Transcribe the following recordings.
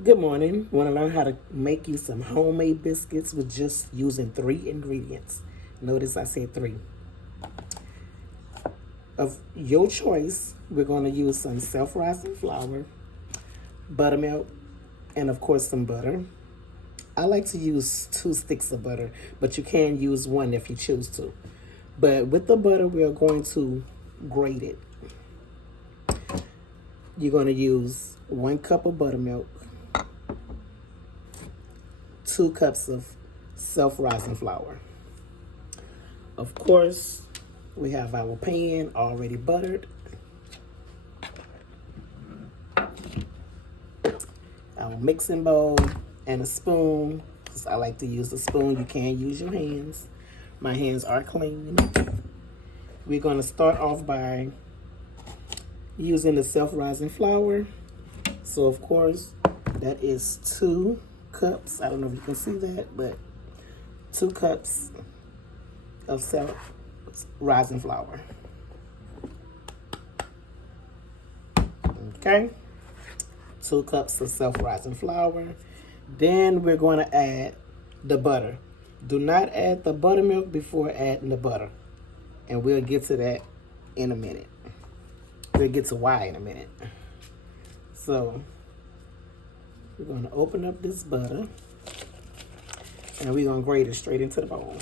Good morning. Want to learn how to make you some homemade biscuits with just using 3 ingredients. Notice I said 3. Of your choice, we're going to use some self-rising flour, buttermilk, and of course some butter. I like to use 2 sticks of butter, but you can use 1 if you choose to. But with the butter, we are going to grate it. You're going to use 1 cup of buttermilk, 2 cups of self-rising flour. Of course, we have our pan already buttered, our mixing bowl, and a spoon. Because I like to use a spoon. You can use your hands. My hands are clean. We're going to start off by using the self-rising flour. So, of course, that is 2 cups. I don't know if you can see that, but 2 cups of self-rising flour. Okay, 2 cups of self-rising flour. Then we're going to add the butter. Do not add the buttermilk before adding the butter. And we'll get to that in a minute. We'll get to why in a minute. So, we're going to open up this butter. And we're going to grate it straight into the bowl.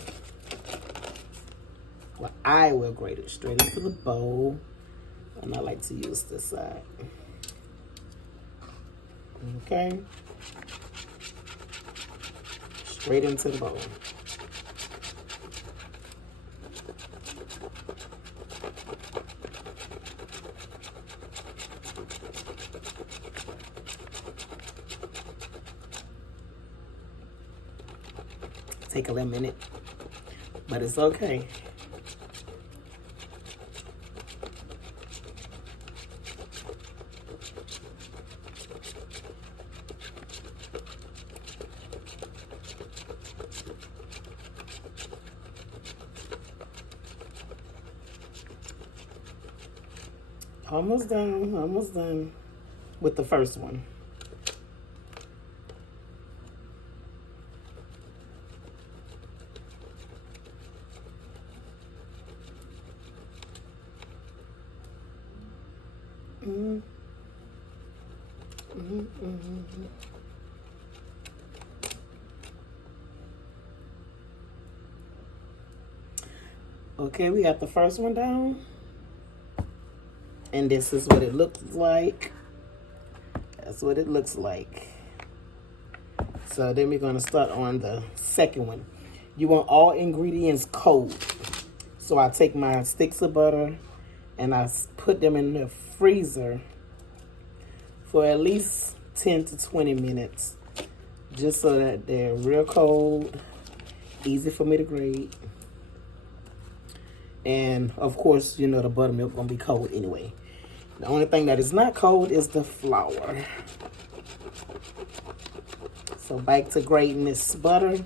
Well, I will grate it straight into the bowl. And I like to use this side. Okay. Straight into the bowl. Take a little minute, but it's okay. Almost done with the first one. Okay, we got the first one down. And this is what it looks like. That's what it looks like. So then we're going to start on the second one. You want all ingredients cold. So I take my sticks of butter and I put them in the freezer for at least 10 to 20 minutes. Just so that they're real cold, easy for me to grate. And of course, you know the buttermilk gonna be cold anyway. The only thing that is not cold is the flour. So back to grating this butter.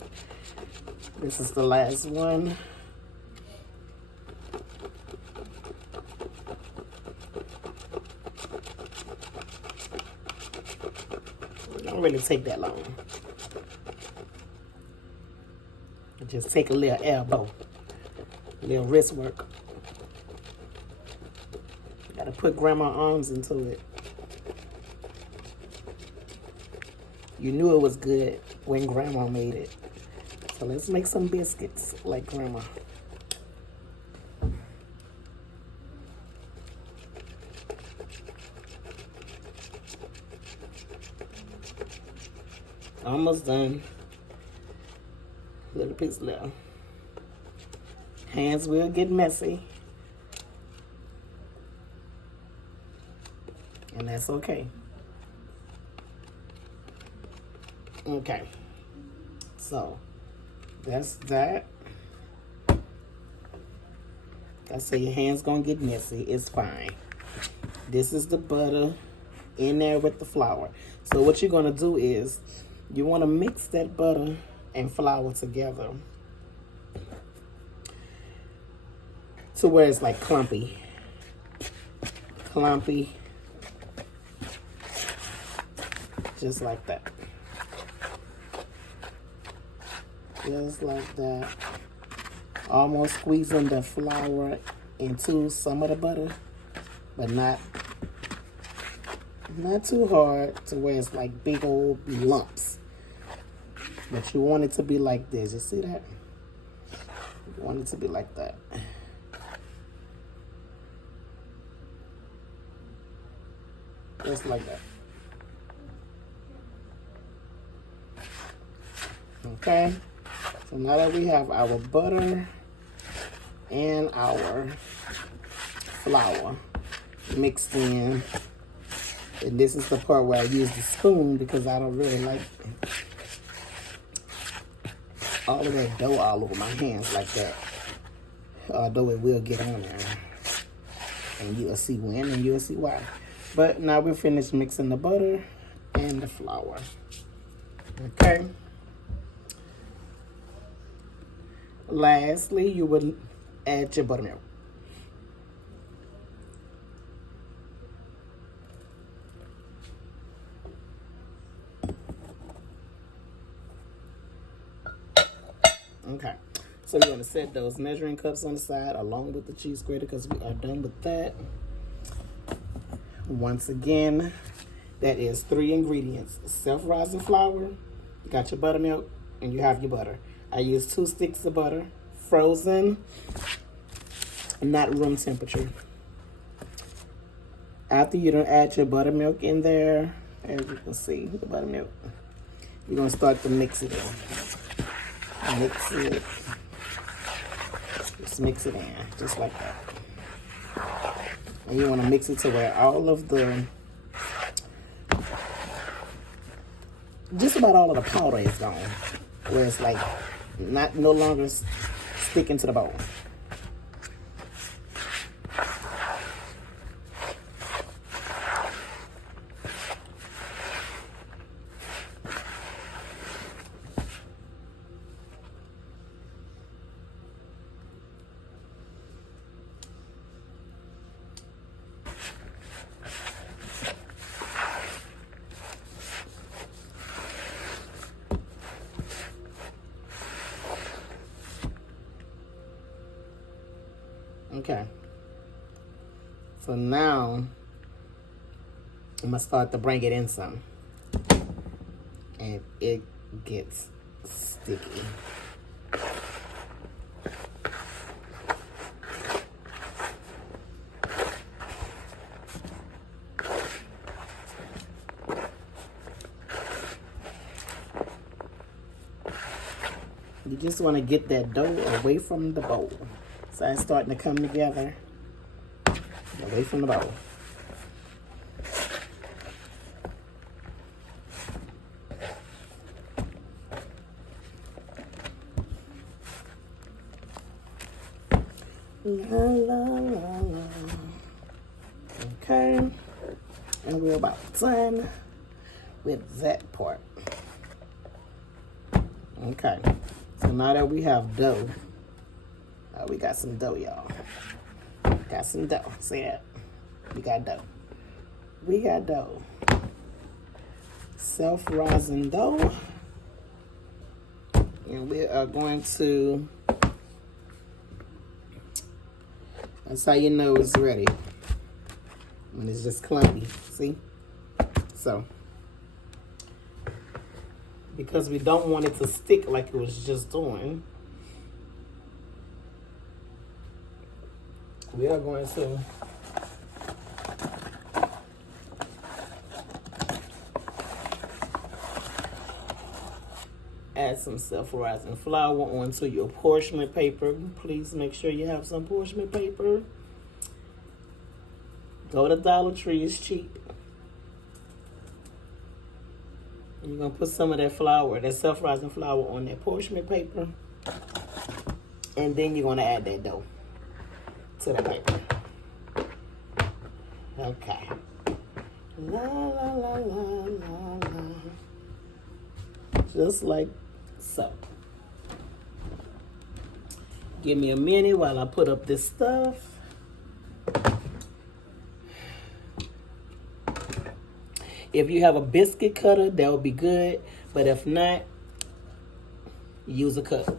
This is the last one. Don't really take that long. Just take a little elbow, a little wrist work. Gotta put grandma arms into it. You knew it was good when grandma made it. So let's make some biscuits like grandma. Almost done. Little piece left. Hands will get messy. And that's okay. Okay. So, that's that. I say your hands gonna get messy. It's fine. This is the butter in there with the flour. So what you're gonna do is you wanna mix that butter and flour together to where it's like clumpy. Just like that. Just like that. Almost squeezing the flour into some of the butter, but not too hard to where it's like big old lumps. But you want it to be like this. You see that? You want it to be like that. Just like that. Okay. So now that we have our butter and our flour mixed in, and this is the part where I use the spoon because I don't really like all of that dough all over my hands like that. Although it will get on there. And you'll see when and you'll see why. But now we're finished mixing the butter and the flour. Okay. Lastly, you would add your buttermilk. Okay, so we're going to set those measuring cups on the side along with the cheese grater because we are done with that. Once again, that is 3 ingredients. Self-rising flour, you got your buttermilk, and you have your butter. I use 2 sticks of butter, frozen, not room temperature. After you don't add your buttermilk in there, as you can see, the buttermilk, you're going to start to mix it in. Mix it. Just mix it in, just like that. And you want to mix it to where all of the, just about all of the powder is gone. Where it's like no longer sticking to the bowl. Okay, so now I'm gonna start to bring it in some, and it gets sticky. You just want to get that dough away from the bowl. So it's starting to come together away from the bowl. La, la, la, la. Okay, and we're about done with that part. Okay, so now that we have dough, we got some dough, y'all. Got some dough. See that? We got dough. We got dough. Self-rising dough. And we are going to, that's how you know it's ready. When it's just clumpy. See? So, because we don't want it to stick like it was just doing, we are going to add some self-rising flour onto your parchment paper. Please make sure you have some parchment paper. Go to Dollar Tree, it's cheap. You're going to put some of that flour, that self-rising flour, on that parchment paper. And then you're going to add that dough to the paper. Okay. La la la la la la. Just like so. Give me a minute while I put up this stuff. If you have a biscuit cutter, that would be good. But if not, use a cutter.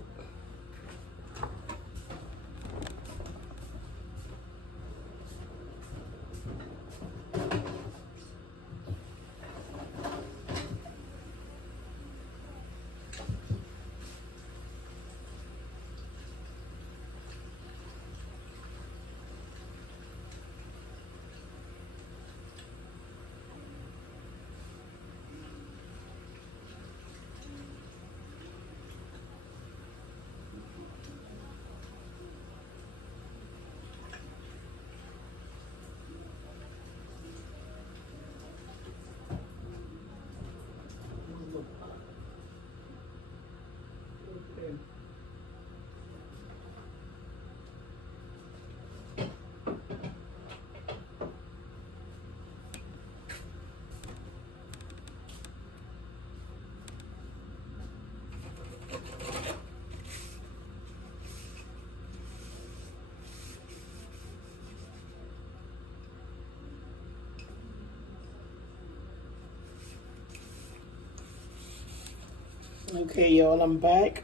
Okay, y'all, I'm back.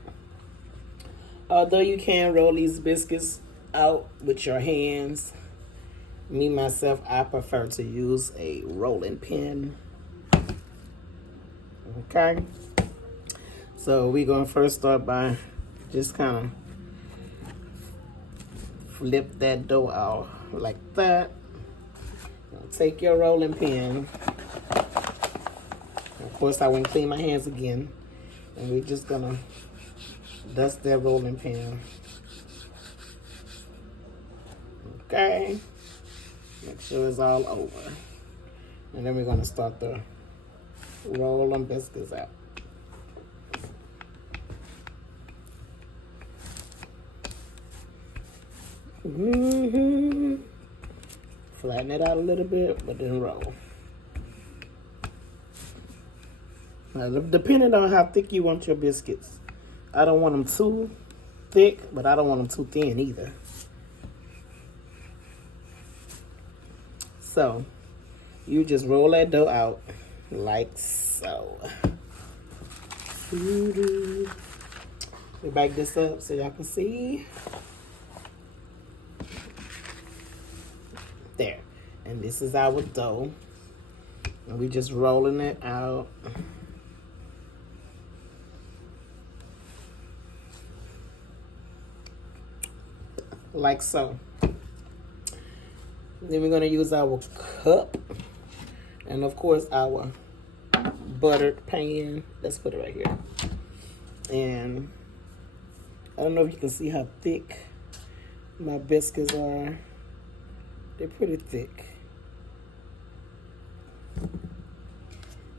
Although you can roll these biscuits out with your hands, me, myself, I prefer to use a rolling pin. Okay. So we're going to first start by just kind of flip that dough out like that. Take your rolling pin. Of course, I went and clean my hands again. And we're just gonna dust that rolling pin. Okay. Make sure it's all over. And then we're gonna start to roll them biscuits out. Flatten it out a little bit, but then roll. Now, depending on how thick you want your biscuits. I don't want them too thick, but I don't want them too thin either. So, you just roll that dough out like so. We back this up so y'all can see. There. And this is our dough. And we just rolling it out. Like so. Then we're going to use our cup. And of course our buttered pan. Let's put it right here. And I don't know if you can see how thick my biscuits are. They're pretty thick.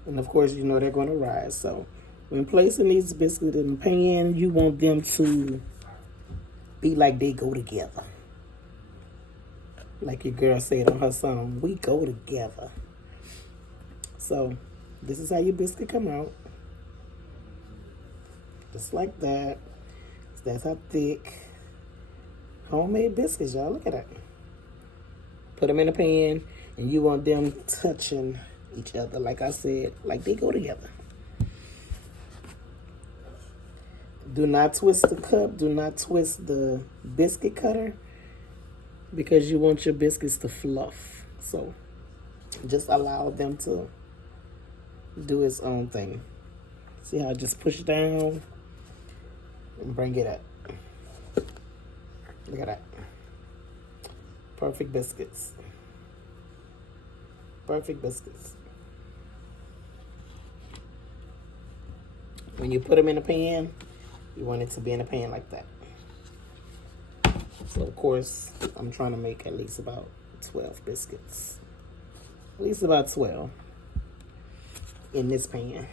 And of course, you know they're going to rise. So when placing these biscuits in the pan, you want them to be like they go together. Like your girl said on her song, we go together. So this is how your biscuit come out. Just like that. That's how thick. Homemade biscuits, y'all. Look at that. Put them in a pan, and you want them touching each other. Like I said, like they go together. Do not twist the cup. Do not twist the biscuit cutter because you want your biscuits to fluff. So just allow them to do its own thing. See how I just push it down and bring it up. Look at that. Perfect biscuits. Perfect biscuits. When you put them in a pan, you want it to be in a pan like that. So, of course, I'm trying to make at least about 12 biscuits. At least about 12 in this pan.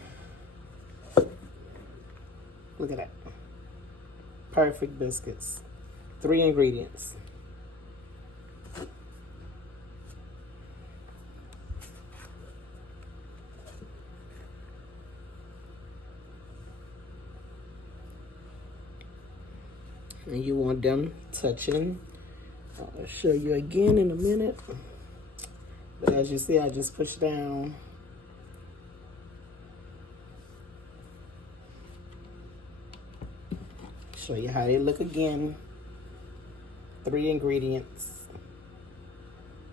Look at that. Perfect biscuits. 3 ingredients. And you want them touching. I'll show you again in a minute. But as you see, I just push down show you how they look again. 3 ingredients.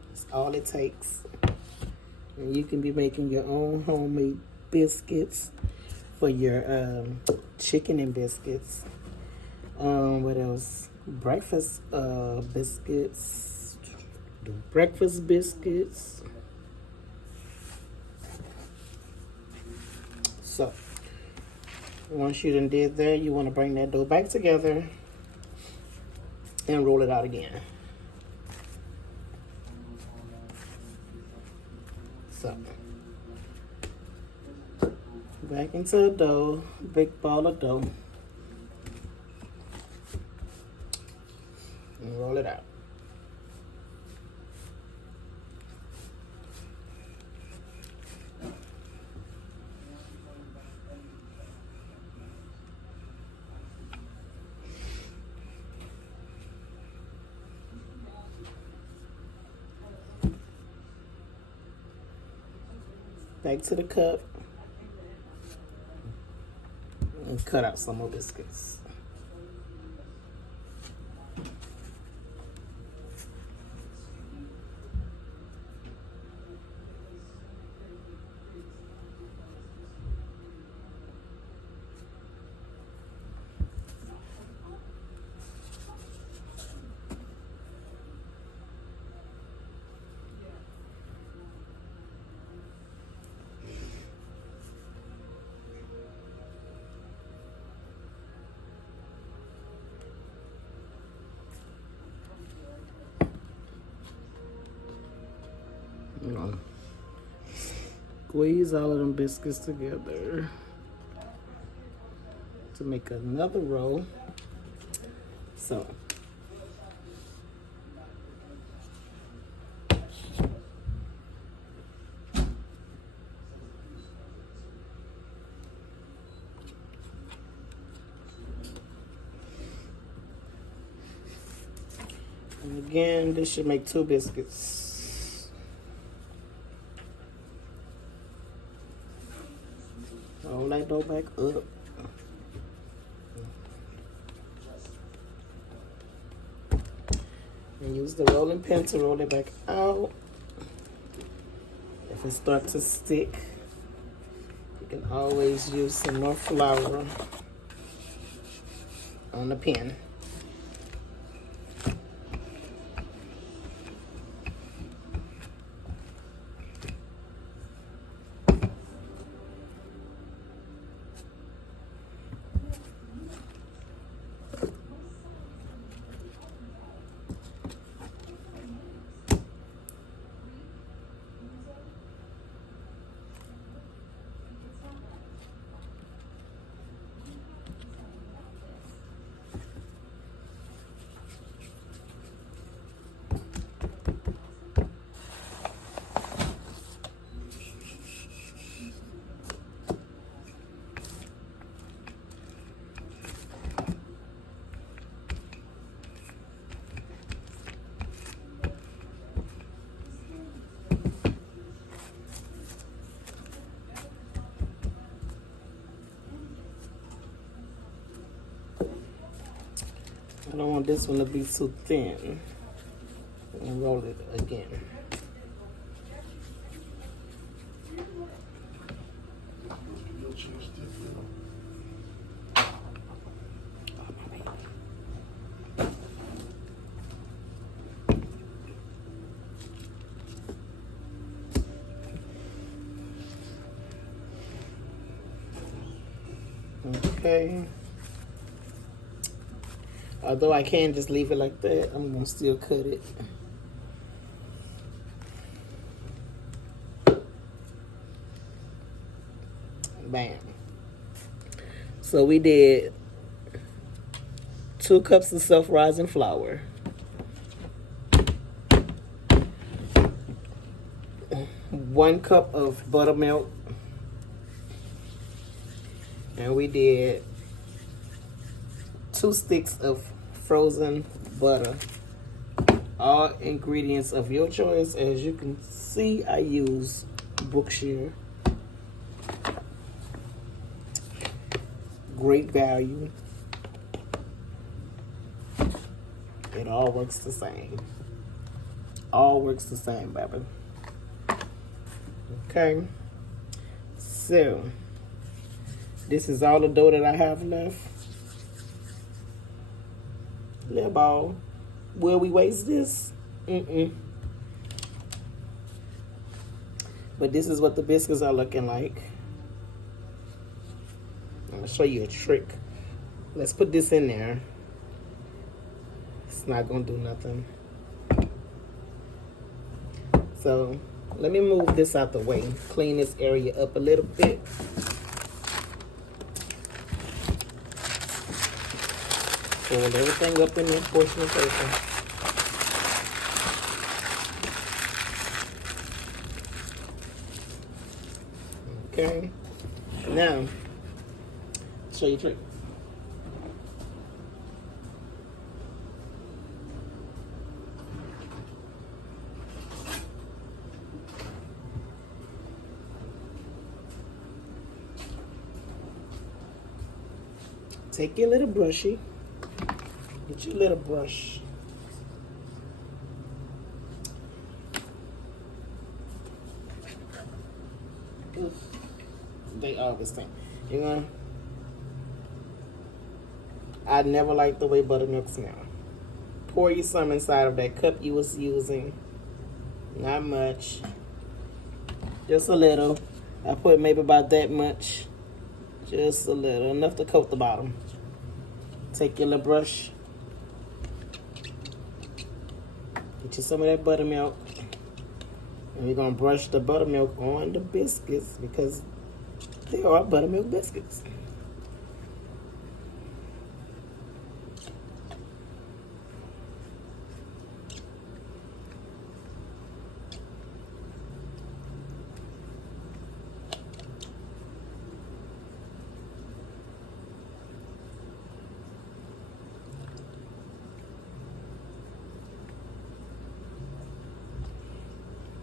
That's all it takes. And you can be making your own homemade biscuits for your chicken and biscuits. What else? Breakfast biscuits. The breakfast biscuits. So once you done did that, you want to bring that dough back together and roll it out again. So back into the dough, big ball of dough, and roll it out. Back to the cup and cut out some more biscuits. Squeeze all of them biscuits together to make another roll. So and again, this should make 2 biscuits. Roll that dough back up. And use the rolling pin to roll it back out. If it starts to stick, you can always use some more flour on the pin. I don't want this one to be too thin. And roll it again. Okay. Although I can just leave it like that, I'm gonna still cut it. Bam. So we did 2 cups of self-rising flour, 1 cup of buttermilk, and we did 2 sticks of frozen butter. All ingredients of your choice. As you can see, I use Brookshire. Great value. It all works the same. All works the same, baby. Okay. So, this is all the dough that I have left. Little ball. Will we waste this? But this is what the biscuits are looking like. I'm gonna show you a trick. Let's put this in there. It's not gonna do nothing. So let me move this out the way. Clean this area up a little bit. Fold everything up in this portion of paper. Okay. Now, show you a trick. Take your little brushy. Get your little brush. They always think. You know, I never liked the way buttermilk smell. Pour you some inside of that cup you was using. Not much. Just a little. I put maybe about that much. Just a little. Enough to coat the bottom. Take your little brush. Get you some of that buttermilk. And we're going to brush the buttermilk on the biscuits because they are buttermilk biscuits.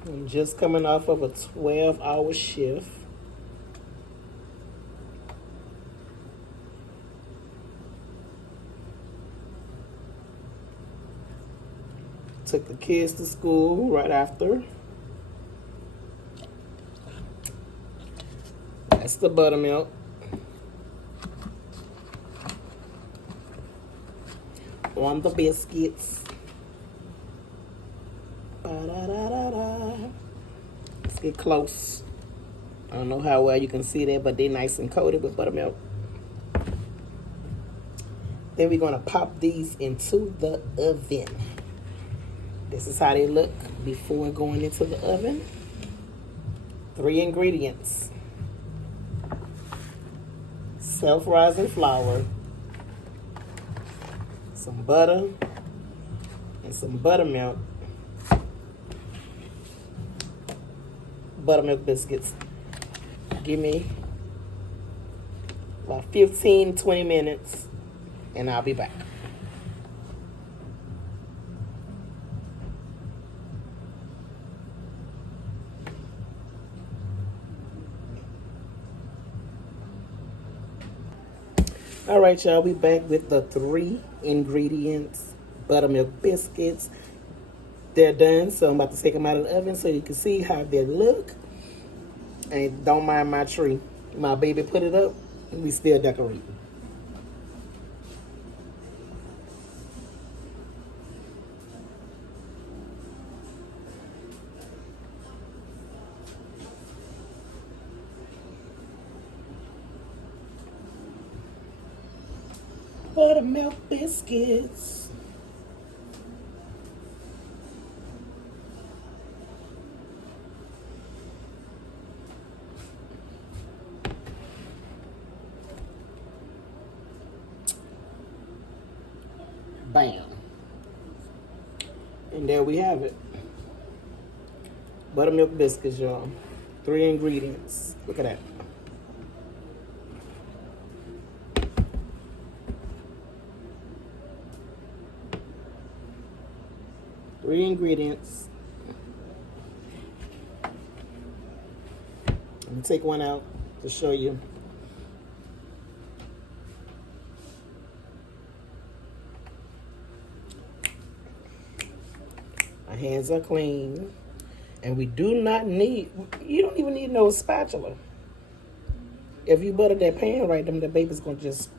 I'm just coming off of a 12-hour shift. Took the kids to school right after. That's the buttermilk. On the biscuits. Let's get close. I don't know how well you can see that, but they're nice and coated with buttermilk. Then we're going to pop these into the oven. This is how they look before going into the oven. 3 ingredients. Self-rising flour, some butter, and some buttermilk. Buttermilk biscuits. Give me about 15-20 minutes and I'll be back. All right, y'all, we back with the 3 ingredients buttermilk biscuits. They're done, so I'm about to take them out of the oven so you can see how they look. And don't mind my tree. My baby put it up, and we still decorate. Buttermilk biscuits. Bam. And there we have it. Buttermilk biscuits, y'all. 3 ingredients. Look at that. Three ingredients. Let me take one out to show you. My hands are clean. And we do not need, you don't even need no spatula. If you butter that pan right, the baby's going to just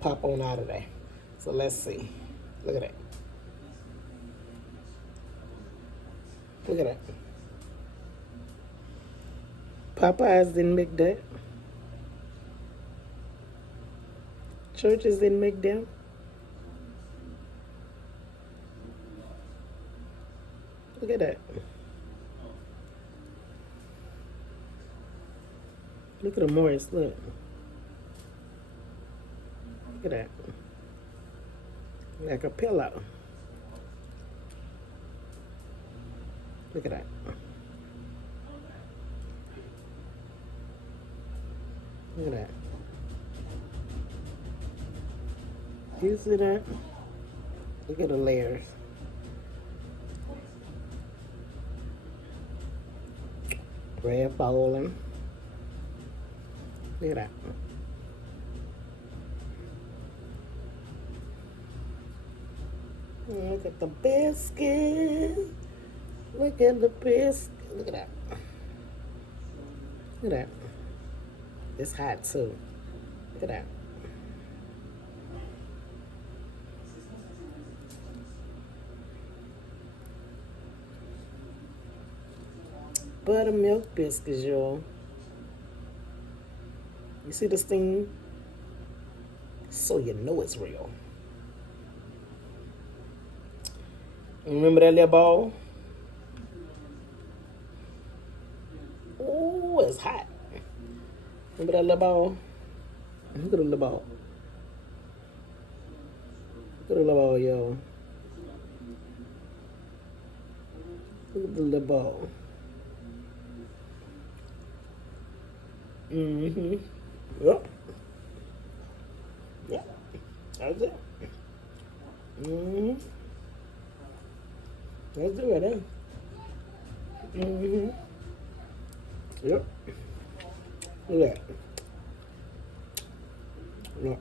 pop on out of there. So let's see. Look at that. Look at that. Popeyes didn't make that. Churches didn't make them. Look at that. Look at the Morris, look. Look at that. Like a pillow. Look at that. Look at that. You see that? Look at the layers. Red bowling. Look at that. Look at the biscuit. Look at the biscuit. Look at that. Look at that. It's hot too. Look at that. Buttermilk biscuits, y'all. You see the steam? So you know it's real. Remember that little ball? Oh, it's hot. Remember that little ball? Look at the little ball. Look at the little ball, y'all. Look at the little ball. Mm-hmm. Yep. Yep. That's it. Mm-hmm. Let's do it, huh? Mm-hmm. Yep. Look at that. Look.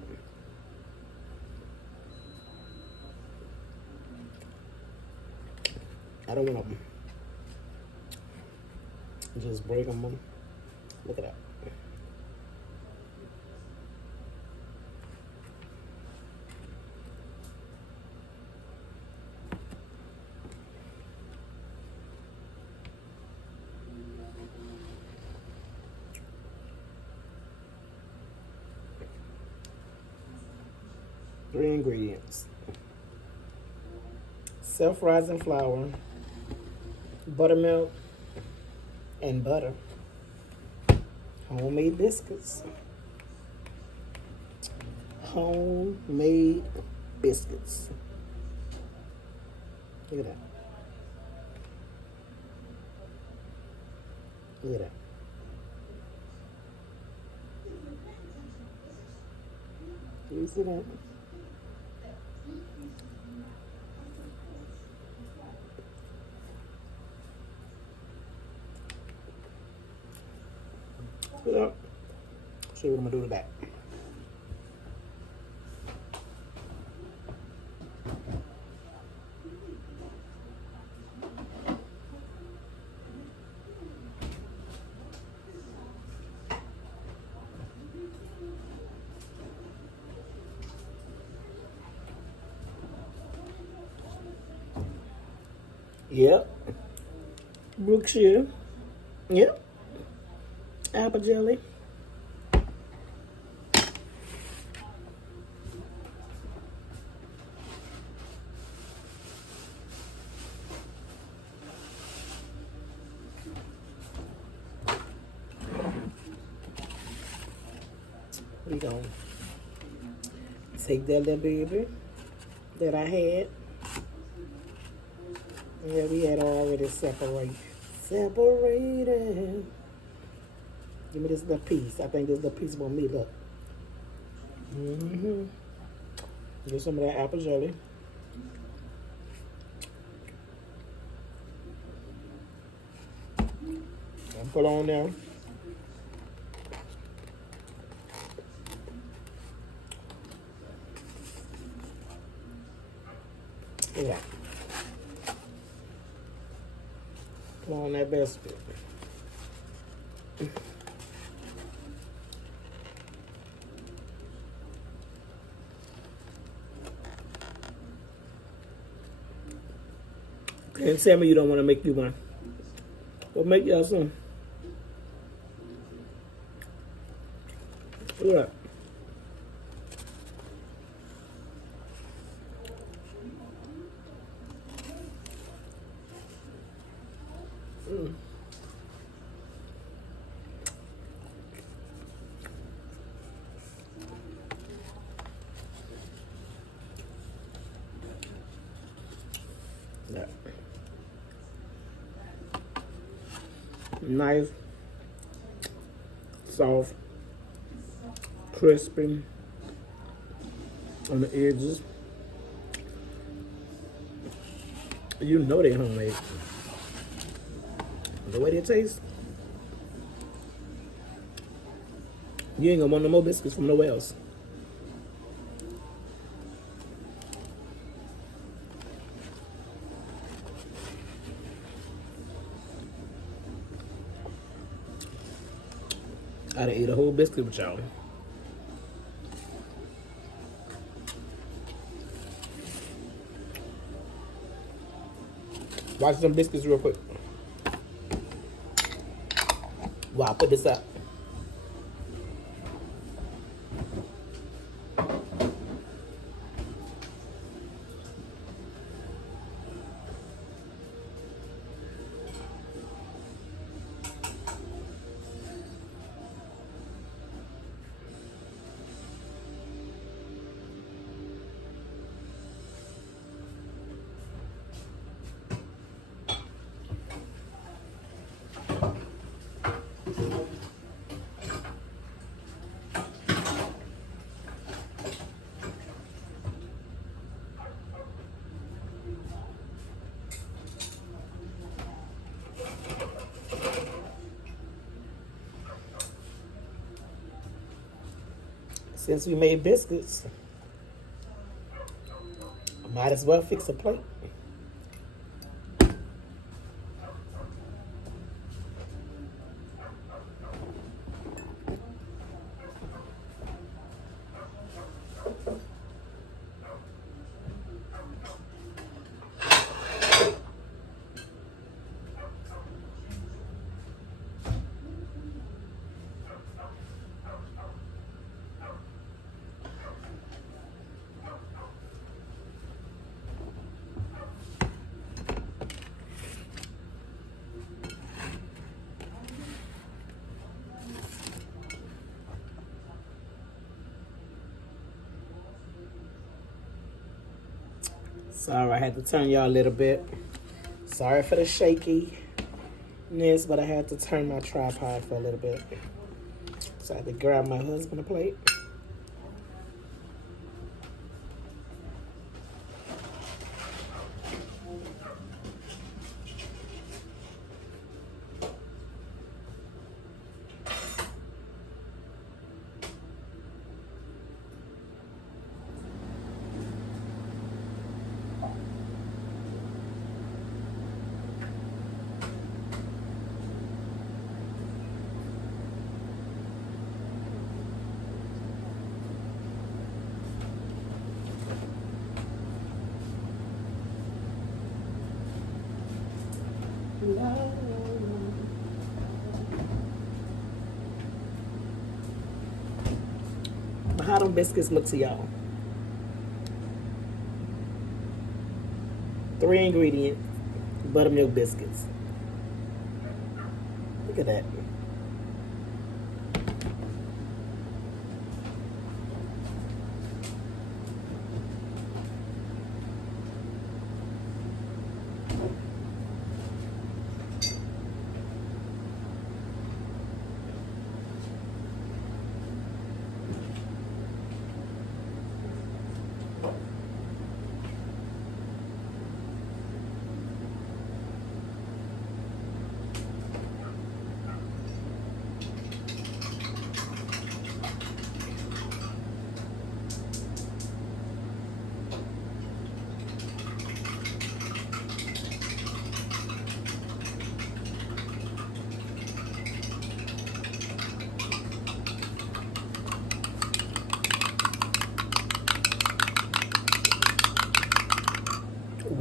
I don't want them. Just break them. Look at that. Three ingredients: self-rising flour, buttermilk, and butter. Homemade biscuits. Homemade biscuits. Look at that. Look at that. Do you see that? Put up. See what I'm gonna do to that. Yep. Brookshire. Yep. Apple jelly. We gonna take that little baby that I had. Yeah, we had already separated. Separated. Give me this little piece. I think this little piece will meet up. Mm-hmm. Get some of that apple jelly. And put on there. Look at that. on that biscuit. And tell me you don't want to make you one. Well, make y'all some. Look at that. Yeah. Nice, soft, crispy on the edges. You know they homemade. The way they taste, you ain't gonna want no more biscuits from nowhere else. I'd eat a whole biscuit with y'all. Watch some biscuits real quick. Wow, put this up. Since we made biscuits, I might as well fix a plate. Sorry, I had to turn y'all a little bit. Sorry for the shakiness, but I had to turn my tripod for a little bit. So I had to grab my husband a plate. How them biscuits look to y'all? 3 ingredient buttermilk biscuits. Look at that.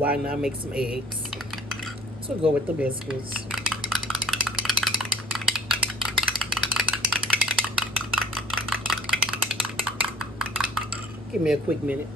why not make some eggs to go with the biscuits. Give me a quick minute.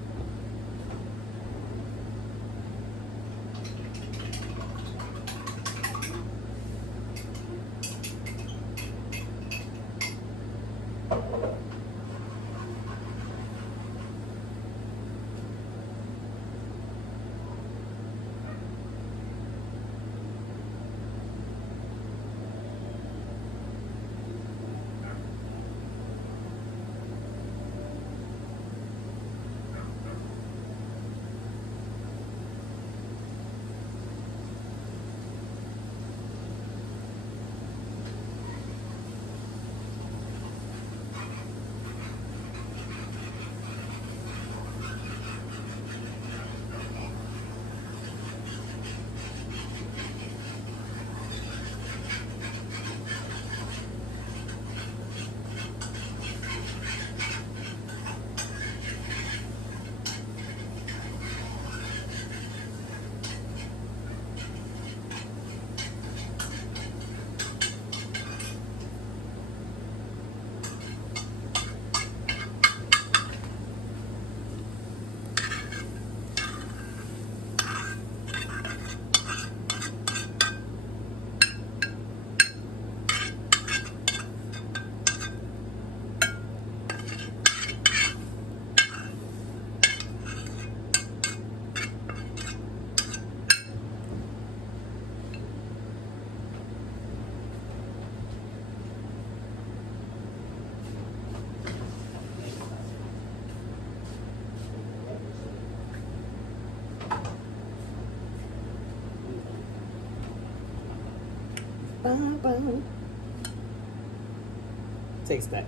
Taste that.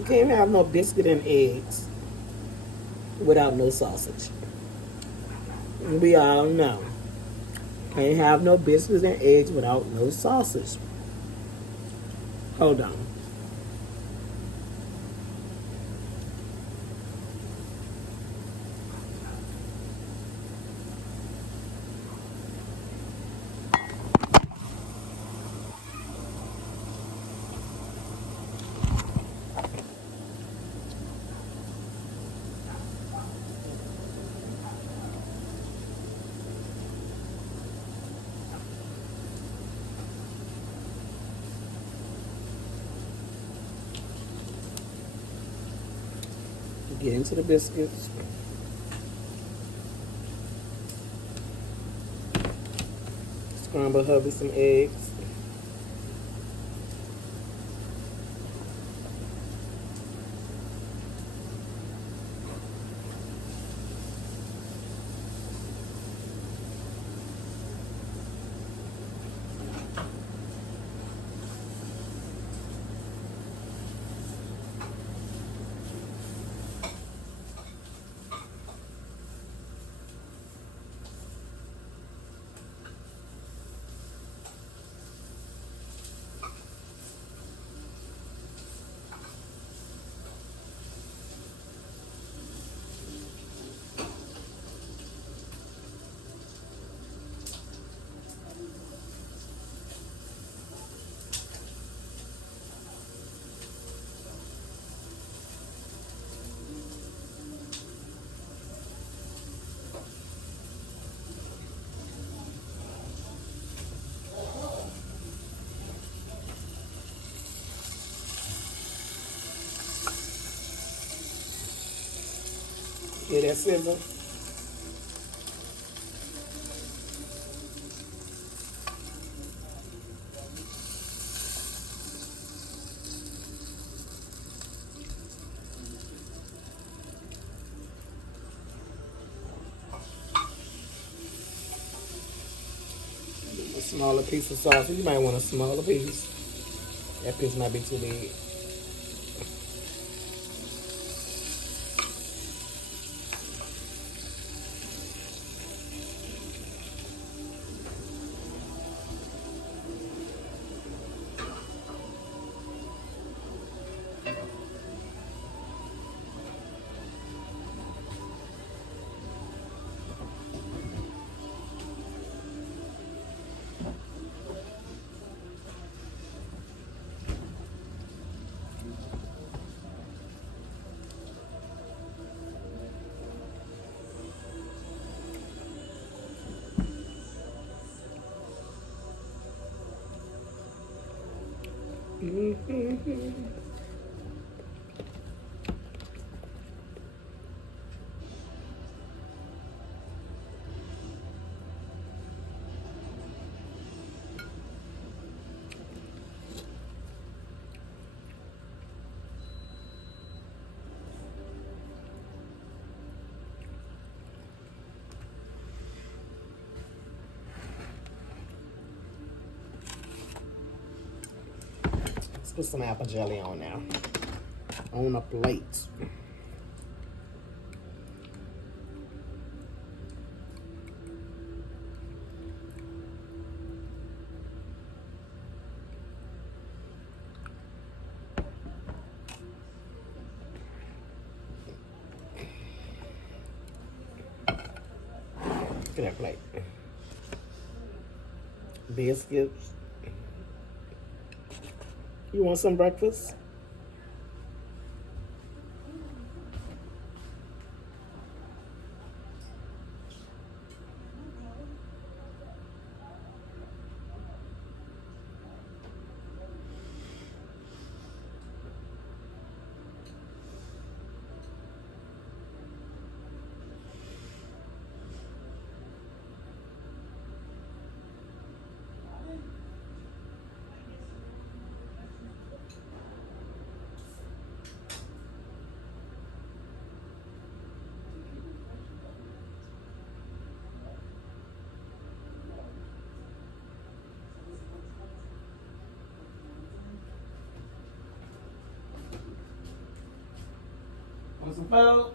You can't have no biscuit and eggs without no sausage. We all know. Can't have no biscuits and eggs without no sausage. Hold on. Get into the biscuits. Scramble hubby some eggs. Hear that sizzle? A smaller piece of sausage. You might want a smaller piece. That piece might be too big. Let's put some apple jelly on now. On a plate. Look at that plate. Biscuits. You want some breakfast? Want some food?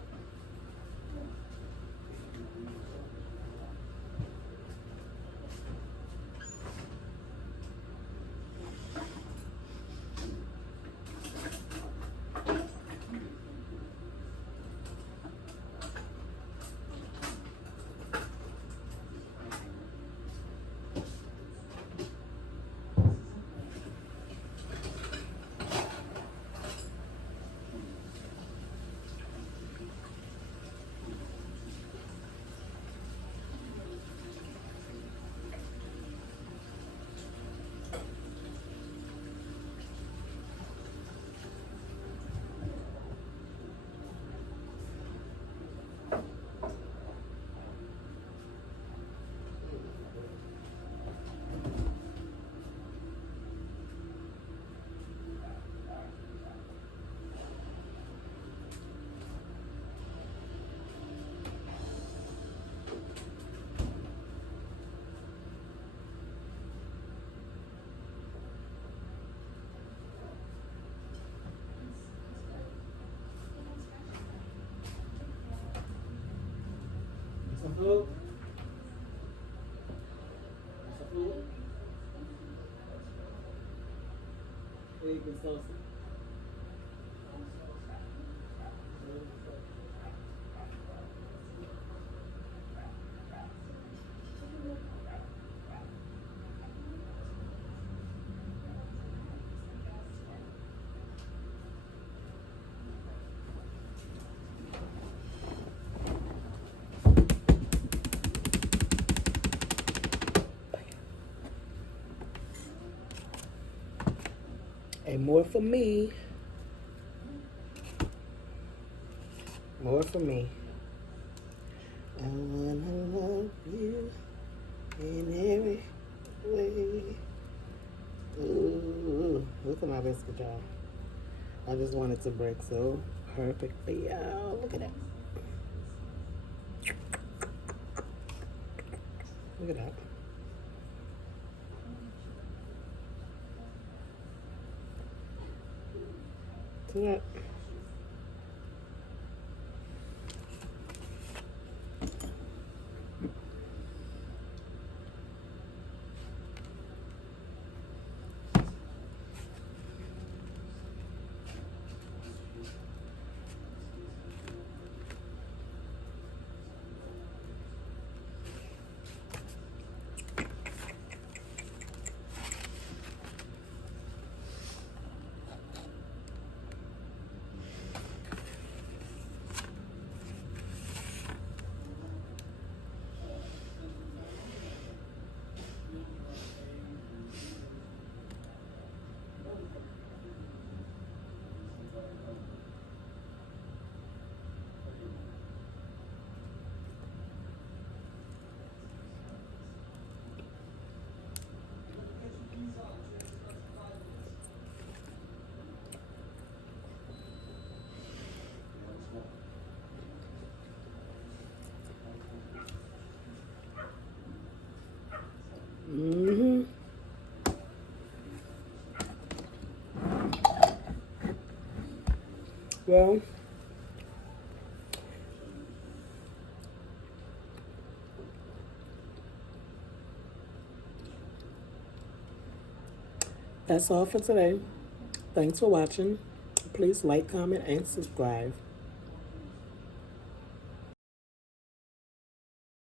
Some food? Some food? Egg and sausage. And more for me. More for me. I wanna love you in every way. Ooh, look at my biscuit, y'all. I just wanted to break so perfectly, y'all. Look at that. Look at that. See that? Mm-hmm. Well, that's all for today. Thanks for watching. Please like, comment, and subscribe.